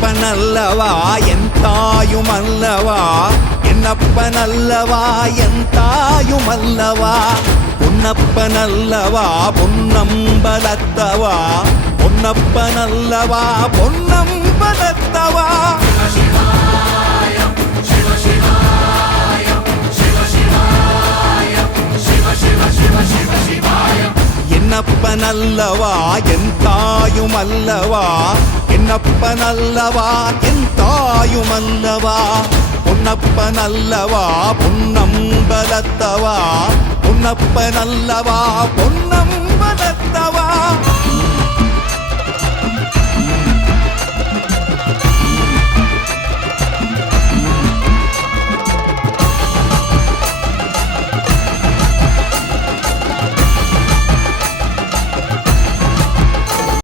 என்னப்பனல்லவா என் தாயுமல்லவா, என்னப்பனல்லவா என் தாயுமல்லவா, பொன்னப்பனல்லவா பொன்னம்பலத்தவா, பொன்னப்பனல்லவா பொன்னம்பலத்தவா. என்னப்பனல்லவா என் தாயுமல்லவா, என்னப்பனல்லவா என் தாயுமல்லவா, பொன்னப்பனல்லவா பொன்னம்பலத்தவா, பொன்னப்பனல்லவா பொன்னம்பலத்தவா.